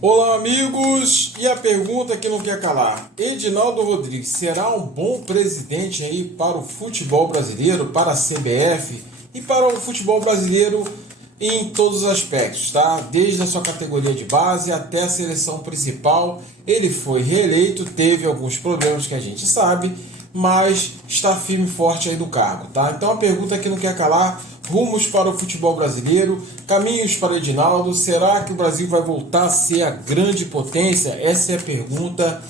Olá, amigos! E a pergunta que não quer calar: Edinaldo Rodrigues será um bom presidente aí para o futebol brasileiro, para a CBF e para o futebol brasileiro em todos os aspectos, tá? Desde a sua categoria de base até a seleção principal. Ele foi reeleito, teve alguns problemas que a gente sabe, mas está firme e forte aí no cargo, tá? Então a pergunta que não quer calar: rumos para o futebol brasileiro, caminhos para Edinaldo, será que o Brasil vai voltar a ser a grande potência? Essa é a pergunta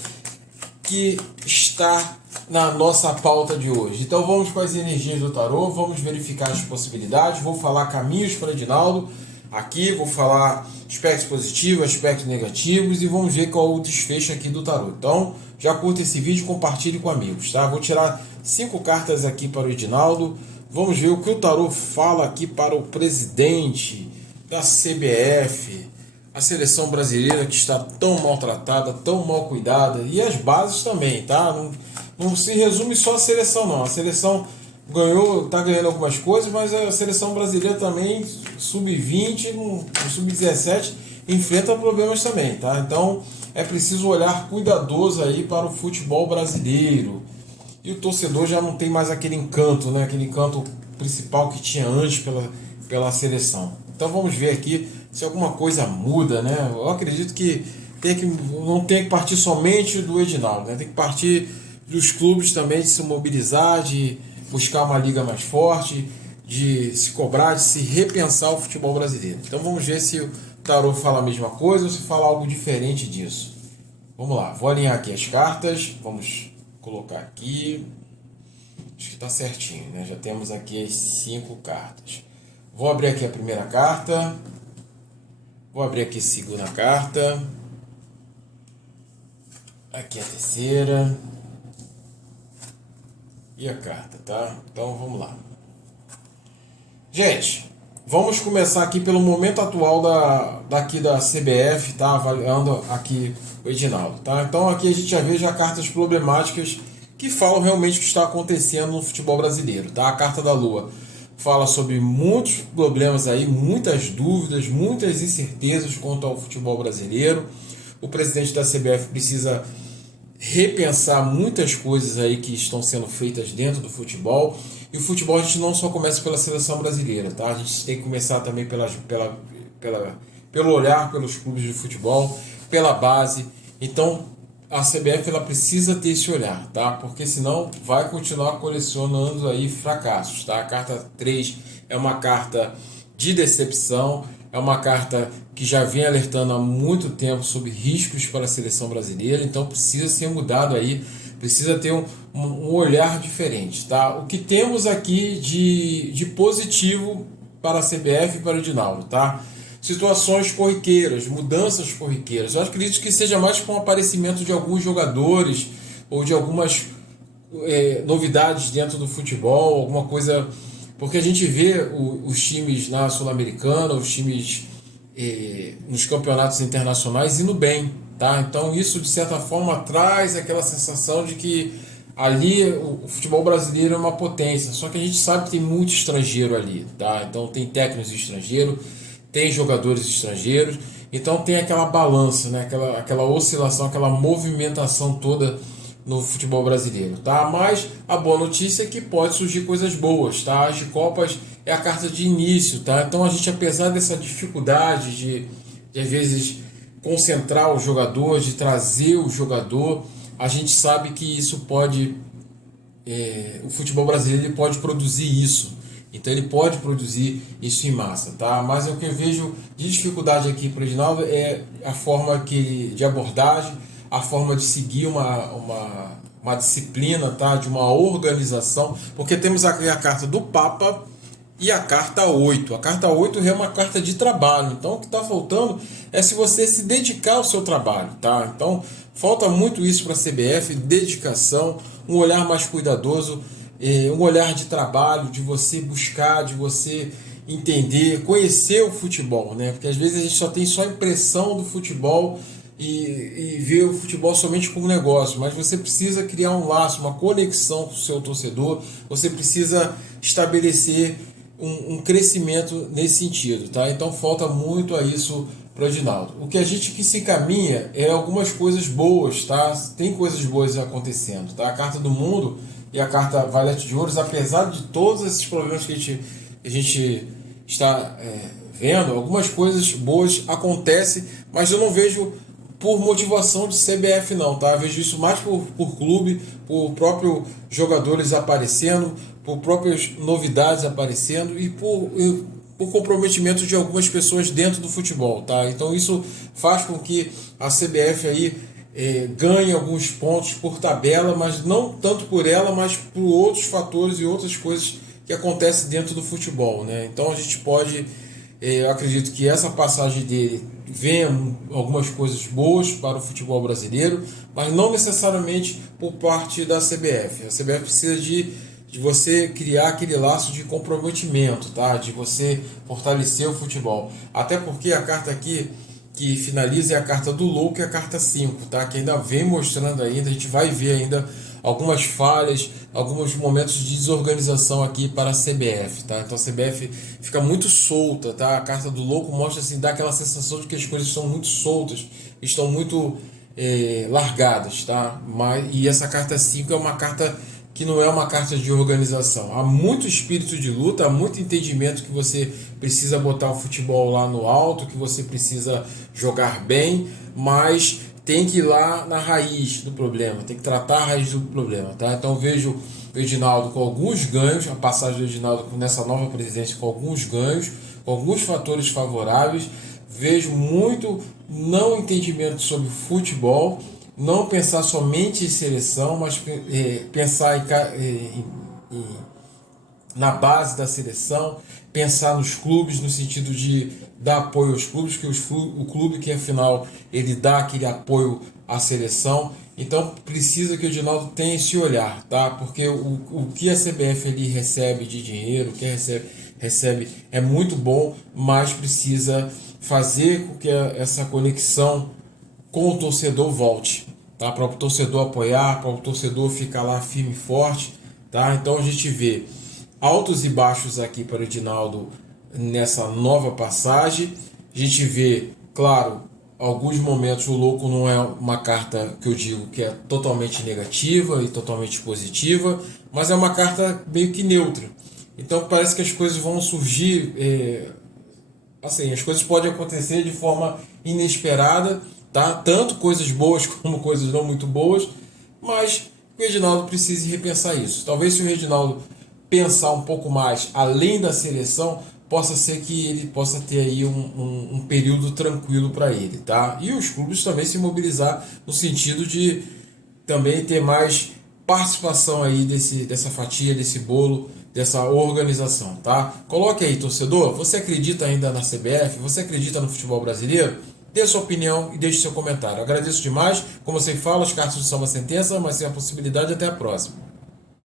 que está na nossa pauta de hoje. Então vamos com as energias do tarô, vamos verificar as possibilidades, vou falar caminhos para Edinaldo aqui, vou falar aspectos positivos, aspectos negativos e vamos ver qual é o desfecho aqui do tarô. Então já curta esse vídeo, compartilhe com amigos, tá? Vou tirar 5 cartas aqui para o Edinaldo. Vamos ver o que o tarô fala aqui para o presidente da CBF, a seleção brasileira que está tão maltratada, tão mal cuidada, e as bases também, tá? Não se resume só a seleção, não. A seleção ganhou, está ganhando algumas coisas, mas a seleção brasileira também, sub-20, sub-17, enfrenta problemas também, tá? Então é preciso olhar cuidadoso aí para o futebol brasileiro. E o torcedor já não tem mais aquele encanto, né? Aquele encanto principal que tinha antes pela seleção. Então vamos ver aqui se alguma coisa muda, né? Eu acredito que, não tem que partir somente do Edinaldo, né? Tem que partir dos clubes também de se mobilizar, de buscar uma liga mais forte, de se cobrar, de se repensar o futebol brasileiro. Então vamos ver se o tarô fala a mesma coisa ou se fala algo diferente disso. Vamos lá, vou alinhar aqui as cartas, vamos colocar aqui, acho que está certinho, né? Já temos aqui as 5 cartas. Vou abrir aqui a primeira carta, vou abrir aqui a segunda carta, aqui a terceira e a carta, tá? Então vamos lá. Gente, vamos começar aqui pelo momento atual daqui da CBF, tá? Avaliando aqui o Edinaldo, tá? Então aqui a gente já vê já cartas problemáticas que falam realmente o que está acontecendo no futebol brasileiro, tá? A carta da Lua fala sobre muitos problemas aí, muitas dúvidas, muitas incertezas quanto ao futebol brasileiro. O presidente da CBF precisa repensar muitas coisas aí que estão sendo feitas dentro do futebol. E o futebol a gente não só começa pela seleção brasileira, tá? A gente tem que começar também pelo olhar pelos clubes de futebol, pela base. Então a CBF ela precisa ter esse olhar, tá? Porque senão vai continuar colecionando aí fracassos, tá? A carta 3 é uma carta de decepção, é uma carta que já vem alertando há muito tempo sobre riscos para a seleção brasileira, então precisa ser mudado aí, precisa ter um olhar diferente, tá? O que temos aqui de positivo para a CBF e para o Edinaldo, tá? Situações corriqueiras, mudanças corriqueiras. Eu acredito que seja mais com o aparecimento de alguns jogadores ou de algumas novidades dentro do futebol, alguma coisa. Porque a gente vê os times na Sul-Americana, os times nos campeonatos internacionais indo bem, tá? Então isso de certa forma traz aquela sensação de que ali o futebol brasileiro é uma potência. Só que a gente sabe que tem muito estrangeiro ali, tá? Então tem técnicos estrangeiros, tem jogadores estrangeiros, então tem aquela balança, né? aquela oscilação, aquela movimentação toda no futebol brasileiro, tá? Mas a boa notícia é que pode surgir coisas boas, tá? As de Copas é a carta de início, tá? Então a gente, apesar dessa dificuldade de às vezes concentrar o jogador, de trazer o jogador, a gente sabe que isso pode, o futebol brasileiro ele pode produzir isso. Então ele pode produzir isso em massa, tá? Mas o que eu vejo de dificuldade aqui para o Edinaldo é a forma de abordagem, a forma de seguir uma disciplina, tá? De uma organização, porque temos aqui a carta do Papa e a carta 8. A carta 8 é uma carta de trabalho, então o que está faltando é se você se dedicar ao seu trabalho, tá? Então falta muito isso para a CBF, dedicação, um olhar mais cuidadoso, um olhar de trabalho, de você buscar, de você entender, conhecer o futebol, né? Porque às vezes a gente só tem impressão do futebol e vê o futebol somente como negócio, mas você precisa criar um laço, uma conexão com o seu torcedor, você precisa estabelecer um crescimento nesse sentido, tá? Então falta muito a isso para o Edinaldo. O que a gente que se caminha é algumas coisas boas, tá? Tem coisas boas acontecendo, tá? A Carta do Mundo e a Carta Valete de Ouros, apesar de todos esses problemas que a gente está vendo, algumas coisas boas acontecem, mas eu não vejo por motivação de CBF não, tá? Eu vejo isso mais por clube, por próprios jogadores aparecendo, por próprias novidades aparecendo e por comprometimento de algumas pessoas dentro do futebol, tá? Então isso faz com que a CBF aí ganhe alguns pontos por tabela, mas não tanto por ela, mas por outros fatores e outras coisas que acontecem dentro do futebol, né? Então a gente pode, eu acredito que essa passagem dele venha algumas coisas boas para o futebol brasileiro, mas não necessariamente por parte da CBF. A CBF precisa de você criar aquele laço de comprometimento, tá? De você fortalecer o futebol. Até porque a carta aqui que finaliza é a carta do louco e a carta 5, tá? Que ainda vem mostrando ainda, a gente vai ver ainda algumas falhas, alguns momentos de desorganização aqui para a CBF, tá? Então a CBF fica muito solta, tá? A carta do louco mostra assim, dá aquela sensação de que as coisas estão muito soltas, estão muito largadas, tá? E essa carta 5 é uma carta que não é uma carta de organização. Há muito espírito de luta, há muito entendimento que você precisa botar o futebol lá no alto, que você precisa jogar bem, mas tem que ir lá na raiz do problema, tem que tratar a raiz do problema, tá? Então eu vejo o Edinaldo com alguns ganhos, a passagem do Edinaldo nessa nova presidência com alguns ganhos, com alguns fatores favoráveis, vejo muito não entendimento sobre futebol, não pensar somente em seleção, mas pensar na base da seleção, pensar nos clubes no sentido de dar apoio aos clubes, que o clube que afinal ele dá aquele apoio à seleção. Então precisa que o Edinaldo tenha esse olhar, tá? Porque o que a CBF ali recebe de dinheiro, o que recebe é muito bom, mas precisa fazer com que essa conexão com o torcedor volte, tá? Para o torcedor apoiar, para o torcedor ficar lá firme e forte, tá? Então a gente vê altos e baixos aqui para o Edinaldo nessa nova passagem. A gente vê, claro, alguns momentos o louco não é uma carta que eu digo que é totalmente negativa e totalmente positiva, mas é uma carta meio que neutra. Então parece que as coisas vão surgir, assim, as coisas podem acontecer de forma inesperada, tá? Tanto coisas boas como coisas não muito boas, mas o Reginaldo precisa repensar isso. Talvez se o Reginaldo pensar um pouco mais além da seleção, possa ser que ele possa ter aí um período tranquilo para ele, tá? E os clubes também se mobilizar no sentido de também ter mais participação aí dessa fatia, desse bolo, dessa organização, tá? Coloque aí, torcedor, você acredita ainda na CBF? Você acredita no futebol brasileiro? Dê sua opinião e deixe seu comentário. Agradeço demais. Como você fala, as cartas não são uma sentença, mas sim a possibilidade. Até a próxima.